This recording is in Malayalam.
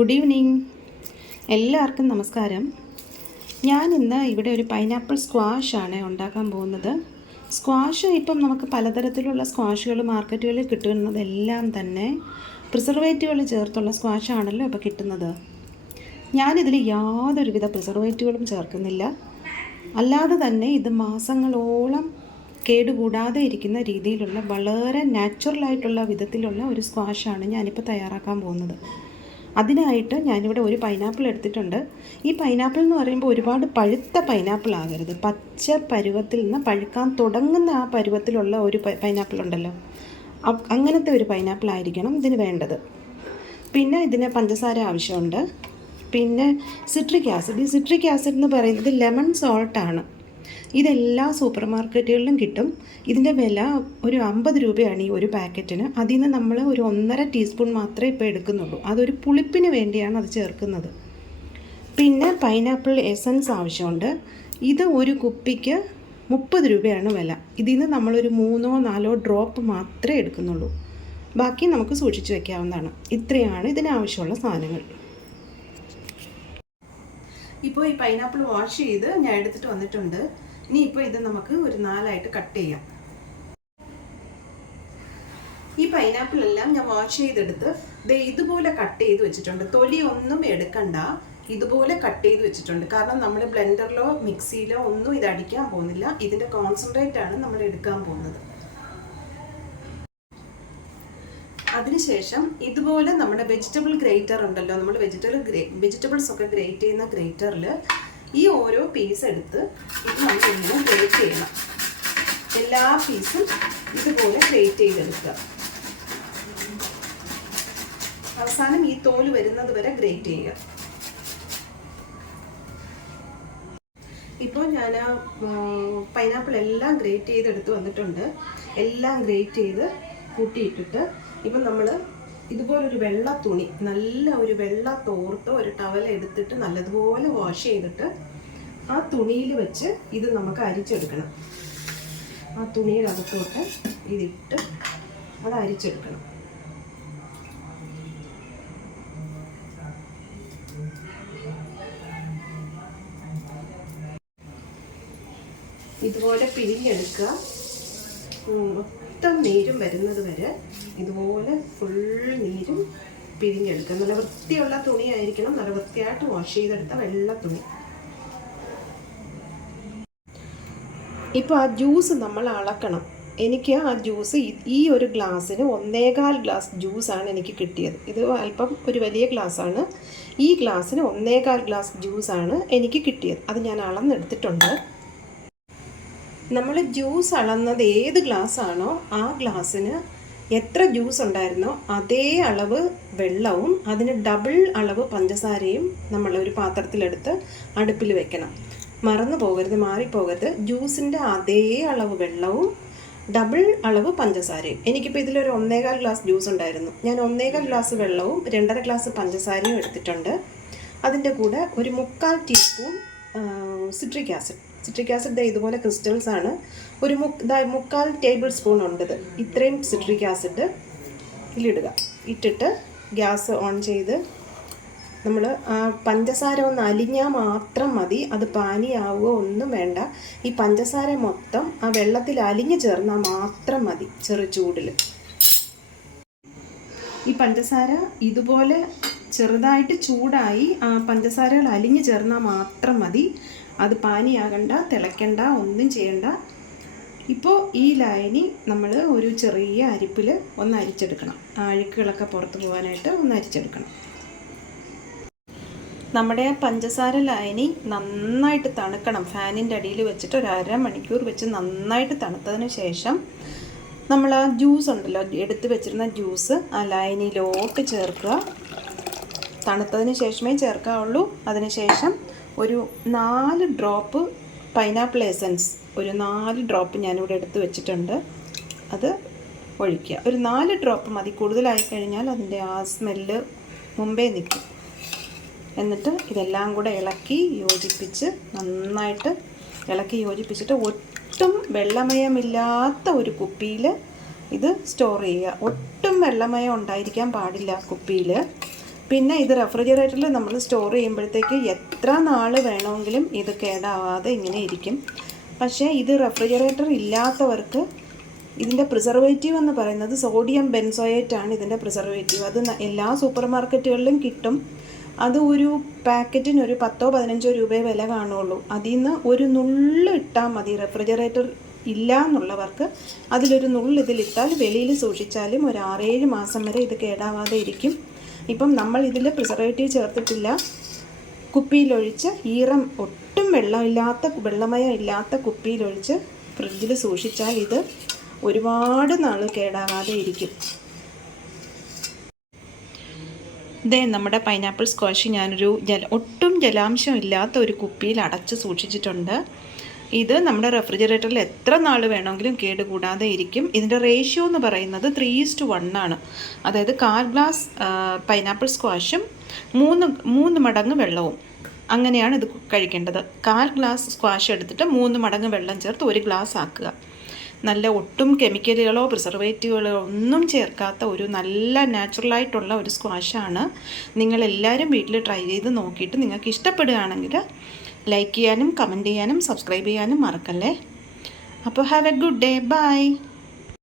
Good evening. എല്ലാവർക്കും നമസ്കാരം. ഞാൻ ഇന്ന് ഇവിടെ ഒരു പൈനാപ്പിൾ സ്ക്വാഷാണ് ഉണ്ടാക്കാൻ പോകുന്നത്. സ്ക്വാഷ് ഇപ്പം നമുക്ക് പലതരത്തിലുള്ള സ്ക്വാഷുകൾ മാർക്കറ്റുകളിൽ കിട്ടുന്നതെല്ലാം തന്നെ പ്രിസർവേറ്റീവുകൾ ചേർത്തുള്ള സ്ക്വാഷാണല്ലോ ഇപ്പോൾ കിട്ടുന്നത്. ഞാനിതിൽ യാതൊരുവിധ പ്രിസർവേറ്റീവുകളും ചേർക്കുന്നില്ല. അല്ലാതെ തന്നെ ഇത് മാസങ്ങളോളം കേടുകൂടാതെ ഇരിക്കുന്ന രീതിയിലുള്ള വളരെ നാച്ചുറലായിട്ടുള്ള വിധത്തിലുള്ള ഒരു സ്ക്വാഷാണ് ഞാനിപ്പോൾ തയ്യാറാക്കാൻ പോകുന്നത്. അതിനായിട്ട് ഞാനിവിടെ ഒരു പൈനാപ്പിൾ എടുത്തിട്ടുണ്ട്. ഈ പൈനാപ്പിൾ എന്ന് പറയുമ്പോൾ ഒരുപാട് പഴുത്ത പൈനാപ്പിൾ ആകരുത്. പച്ച പരുവത്തിൽ നിന്ന് പഴുക്കാൻ തുടങ്ങുന്ന ആ പരുവത്തിലുള്ള ഒരു പൈനാപ്പിൾ ഉണ്ടല്ലോ, അങ്ങനത്തെ ഒരു പൈനാപ്പിൾ ആയിരിക്കണം ഇതിന് വേണ്ടത്. പിന്നെ ഇതിന് പഞ്ചസാര ആവശ്യമുണ്ട്. പിന്നെ സിട്രിക് ആസിഡ്. ഈ സിട്രിക് ആസിഡ് എന്ന് പറയുന്നത് ലെമൺ സോൾട്ടാണ്. ഇതെല്ലാ സൂപ്പർ മാർക്കറ്റുകളിലും കിട്ടും. ഇതിൻ്റെ വില ഒരു 50 രൂപയാണ് ഈ ഒരു പാക്കറ്റിന്. അതിൽ നിന്ന് നമ്മൾ ഒരു 1.5 ടീസ്പൂൺ മാത്രമേ ഇപ്പോൾ എടുക്കുന്നുള്ളൂ. അതൊരു പുളിപ്പിന് വേണ്ടിയാണ് അത് ചേർക്കുന്നത്. പിന്നെ പൈനാപ്പിൾ എസൻസ് ആവശ്യമുണ്ട്. ഇത് ഒരു കുപ്പിക്ക് 30 രൂപയാണ് വില. ഇതിൽ നിന്ന് നമ്മളൊരു 3-4 ഡ്രോപ്പ് മാത്രമേ എടുക്കുന്നുള്ളൂ. ബാക്കി നമുക്ക് സൂക്ഷിച്ച് വയ്ക്കാവുന്നതാണ്. ഇത്രയാണ് ഇതിനാവശ്യമുള്ള സാധനങ്ങൾ. ഇപ്പോൾ ഈ പൈനാപ്പിൾ വാഷ് ചെയ്ത് ഞാൻ എടുത്തിട്ട് വന്നിട്ടുണ്ട്. ഇനി ഇപ്പോൾ ഇത് നമുക്ക് ഒരു 4ആയിട്ട് കട്ട് ചെയ്യാം. ഈ പൈനാപ്പിൾ എല്ലാം ഞാൻ വാഷ് ചെയ്തെടുത്ത് ഇതുപോലെ കട്ട് ചെയ്ത് വെച്ചിട്ടുണ്ട്. തൊലി ഒന്നും എടുക്കണ്ട, ഇതുപോലെ കട്ട് ചെയ്ത് വെച്ചിട്ടുണ്ട്. കാരണം നമ്മൾ ബ്ലെൻഡറിലോ മിക്സിയിലോ ഒന്നും ഇത് അടിക്കാൻ പോകുന്നില്ല. ഇതിൻ്റെ കോൺസെൻട്രേറ്റ് ആണ് നമ്മൾ എടുക്കാൻ പോകുന്നത്. അതിനുശേഷം ഇതുപോലെ നമ്മുടെ വെജിറ്റബിൾ ഗ്രേറ്റർ ഉണ്ടല്ലോ, നമ്മൾ വെജിറ്റബിൾസ് ഒക്കെ ഗ്രേറ്റ് ചെയ്യുന്ന ഗ്രേറ്ററിൽ ഈ ഓരോ പീസ് എടുത്ത് ഇത് നമുക്കിങ്ങനെ ഗ്രേറ്റ് ചെയ്യണം. എല്ലാ പീസും ഇതുപോലെ ഗ്രേറ്റ് ചെയ്തെടുക്കുക. അവസാനം ഈ തോല് വരുന്നത് വരെ ഗ്രേറ്റ് ചെയ്യുക. ഇപ്പോൾ ഞാൻ പൈനാപ്പിൾ എല്ലാം ഗ്രേറ്റ് ചെയ്തെടുത്ത് വന്നിട്ടുണ്ട്. എല്ലാം ഗ്രേറ്റ് ചെയ്ത് കൂട്ടിയിട്ടിട്ട് ഇപ്പം നമ്മൾ ഇതുപോലൊരു വെള്ള തുണി, നല്ല ഒരു വെള്ള തോർത്തോ ഒരു ടവൽ എടുത്തിട്ട് നല്ലതുപോലെ വാഷ് ചെയ്തിട്ട് ആ തുണിയിൽ വെച്ച് ഇത് നമുക്ക് അരിച്ചെടുക്കണം. ആ തുണിയുടെ അകത്തോട്ട് ഇതിട്ട് അത് അരിച്ചെടുക്കണം. ഇതുപോലെ പിഴിഞ്ഞെടുക്കുക. മൊത്തം നീരും വരുന്നത് വരെ ഇതുപോലെ ഫുൾ നീരും പിഴിഞ്ഞെടുക്കുക. നല്ല വൃത്തിയുള്ള തുണി ആയിരിക്കണം, നല്ല വൃത്തിയായിട്ട് വാഷ് ചെയ്തെടുത്ത വെള്ള തുണി. ഇപ്പോൾ ആ ജ്യൂസ് നമ്മൾ അളക്കണം. എനിക്ക് ആ ജ്യൂസ് ഈ ഒരു ഗ്ലാസ്സിന് 1.25 ഗ്ലാസ് ജ്യൂസാണ് എനിക്ക് കിട്ടിയത്. ഇത് അല്പം ഒരു വലിയ ഗ്ലാസ്സാണ്. ഈ ഗ്ലാസ്സിന് 1.25 ഗ്ലാസ് ജ്യൂസാണ് എനിക്ക് കിട്ടിയത്. അത് ഞാൻ അളന്നെടുത്തിട്ടുണ്ട്. നമ്മൾ ജ്യൂസ് അളന്നത് ഏത് ഗ്ലാസ്സാണോ ആ ഗ്ലാസ്സിന് എത്ര ജ്യൂസ് ഉണ്ടായിരുന്നോ അതേ അളവ് വെള്ളവും അതിന് ഡബിൾ അളവ് പഞ്ചസാരയും നമ്മൾ ഒരു പാത്രത്തിലെടുത്ത് അടുപ്പിൽ വെക്കണം. മറന്നു പോകരുത്, മാറിപ്പോകരുത്. ജ്യൂസിൻ്റെ അതേ അളവ് വെള്ളവും ഡബിൾ അളവ് പഞ്ചസാരയും. എനിക്കിപ്പോൾ ഇതിലൊരു 1.25 ഗ്ലാസ് ജ്യൂസ് ഉണ്ടായിരുന്നു. ഞാൻ 1.25 ഗ്ലാസ് വെള്ളവും 2.5 ഗ്ലാസ് പഞ്ചസാരയും എടുത്തിട്ടുണ്ട്. അതിൻ്റെ കൂടെ ഒരു 3/4 ടീസ്പൂൺ സിട്രിക് ആസിഡ് ഇതുപോലെ ക്രിസ്റ്റൽസ് ആണ്. ഒരു 3/4 ടേബിൾ സ്പൂൺ ഉണ്ടത്. ഇത്രയും സിട്രിക് ആസിഡ് ഇതിലിടുക. ഇട്ടിട്ട് ഗ്യാസ് ഓൺ ചെയ്ത് നമ്മൾ ആ പഞ്ചസാര ഒന്ന് അലിഞ്ഞാൽ മാത്രം മതി. അത് പാനിയാവുകയോ ഒന്നും വേണ്ട. ഈ പഞ്ചസാര മൊത്തം ആ വെള്ളത്തിൽ അലിഞ്ഞു ചേർന്നാൽ മാത്രം മതി, ചെറു ചൂടിൽ. ഈ പഞ്ചസാര ഇതുപോലെ ചെറുതായിട്ട് ചൂടായി ആ പഞ്ചസാരകൾ അലിഞ്ഞു ചേർന്നാൽ മാത്രം മതി. അത് പാനിയാകണ്ട, തിളയ്ക്കണ്ട, ഒന്നും ചെയ്യണ്ട. ഇപ്പോൾ ഈ ലായനി നമ്മൾ ഒരു ചെറിയ അരിപ്പിൽ ഒന്ന് അരിച്ചെടുക്കണം. ആ അഴുക്കുകളൊക്കെ പുറത്ത് പോകാനായിട്ട് ഒന്ന് അരിച്ചെടുക്കണം. നമ്മുടെ പഞ്ചസാര ലായനി നന്നായിട്ട് തണുക്കണം. ഫാനിൻ്റെ അടിയിൽ വെച്ചിട്ട് ഒരു 1/2 മണിക്കൂർ വെച്ച് നന്നായിട്ട് തണുത്തതിന് ശേഷം നമ്മൾ ആ ജ്യൂസ് ഉണ്ടല്ലോ, എടുത്ത് വെച്ചിരുന്ന ജ്യൂസ് ആ ലായനിയിലോട്ട് ചേർക്കുക. തണുത്തതിന് ശേഷമേ ചേർക്കാവുള്ളൂ. അതിനുശേഷം ഒരു 4 ഡ്രോപ്പ് പൈനാപ്പിൾ എസൻസ്, ഒരു 4 ഡ്രോപ്പ് ഞാനിവിടെ എടുത്ത് വെച്ചിട്ടുണ്ട്. അത് ഒഴിക്കുക. ഒരു 4 ഡ്രോപ്പ് മതി. കൂടുതലായി കഴിഞ്ഞാൽ അതിൻ്റെ ആ സ്മെല്ല് മുമ്പേ നിൽക്കും. എന്നിട്ട് ഇതെല്ലാം കൂടെ ഇളക്കി യോജിപ്പിച്ച് നന്നായിട്ട് ഇളക്കി യോജിപ്പിച്ചിട്ട് ഒട്ടും വെള്ളമയമില്ലാത്ത ഒരു കുപ്പിയിൽ ഇത് സ്റ്റോർ ചെയ്യുക. ഒട്ടും വെള്ളമയം ഉണ്ടായിരിക്കാൻ പാടില്ല കുപ്പിയിൽ. പിന്നെ ഇത് റെഫ്രിജറേറ്ററിൽ നമ്മൾ സ്റ്റോർ ചെയ്യുമ്പോഴത്തേക്ക് എത്ര നാൾ വേണമെങ്കിലും ഇത് കേടാവാതെ ഇങ്ങനെ ഇരിക്കും. പക്ഷേ ഇത് റെഫ്രിജറേറ്റർ ഇല്ലാത്തവർക്ക് ഇതിൻ്റെ പ്രിസർവേറ്റീവ് എന്ന് പറയുന്നത് സോഡിയം ബെൻസോയേറ്റ് ആണ് ഇതിൻ്റെ പ്രിസർവേറ്റീവ്. അത് എല്ലാ സൂപ്പർ മാർക്കറ്റുകളിലും കിട്ടും. അത് ഒരു പാക്കറ്റിന് ഒരു 10-15 രൂപയെ വില കാണുള്ളൂ. അതിൽ നിന്ന് ഒരു നുള്ള് ഇട്ടാൽ മതി. റെഫ്രിജറേറ്റർ ഇല്ല എന്നുള്ളവർക്ക് അതിലൊരു നുള്ള് ഇതിലിട്ടാൽ വെളിയിൽ സൂക്ഷിച്ചാലും ഒരു 6-7 മാസം വരെ ഇത് കേടാവാതെ ഇരിക്കും. ഇപ്പം നമ്മൾ ഇതിൽ പ്രിസർവേറ്റീവ് ചേർത്തിട്ടില്ല. കുപ്പിയിലൊഴിച്ച് ഒട്ടും വെള്ളമയം ഇല്ലാത്ത കുപ്പിയിലൊഴിച്ച് ഫ്രിഡ്ജിൽ സൂക്ഷിച്ചാൽ ഇത് ഒരുപാട് നാൾ കേടാകാതെ ഇരിക്കും. നമ്മുടെ പൈനാപ്പിൾ സ്ക്വാഷ് ഞാനൊരു ഒട്ടും ജലാംശം ഇല്ലാത്ത ഒരു കുപ്പിയിൽ അടച്ച് സൂക്ഷിച്ചിട്ടുണ്ട്. ഇത് നമ്മുടെ റെഫ്രിജറേറ്ററിൽ എത്ര നാൾ വേണമെങ്കിലും കേടുകൂടാതെ ഇരിക്കും. ഇതിൻ്റെ റേഷ്യോ എന്ന് പറയുന്നത് 3:1 ആണ്. അതായത് 1/4 ഗ്ലാസ് പൈനാപ്പിൾ സ്ക്വാഷും 3 മടങ്ങ് വെള്ളവും, അങ്ങനെയാണ് ഇത് കഴിക്കേണ്ടത്. 1/4 ഗ്ലാസ് സ്ക്വാഷ് എടുത്തിട്ട് 3 മടങ്ങ് വെള്ളം ചേർത്ത് 1 ഗ്ലാസ് ആക്കുക. നല്ല ഒട്ടും കെമിക്കലുകളോ പ്രിസർവേറ്റീവുകളോ ഒന്നും ചേർക്കാത്ത ഒരു നല്ല നാച്ചുറലായിട്ടുള്ള ഒരു സ്ക്വാഷാണ്. നിങ്ങളെല്ലാവരും വീട്ടിൽ ട്രൈ ചെയ്ത് നോക്കിയിട്ട് നിങ്ങൾക്ക് ഇഷ്ടപ്പെടുകയാണെങ്കിൽ ലൈക്ക് ചെയ്യാനും കമൻറ്റ് ചെയ്യാനും സബ്സ്ക്രൈബ് ചെയ്യാനും മറക്കല്ലേ. അപ്പോൾ have a good day. By.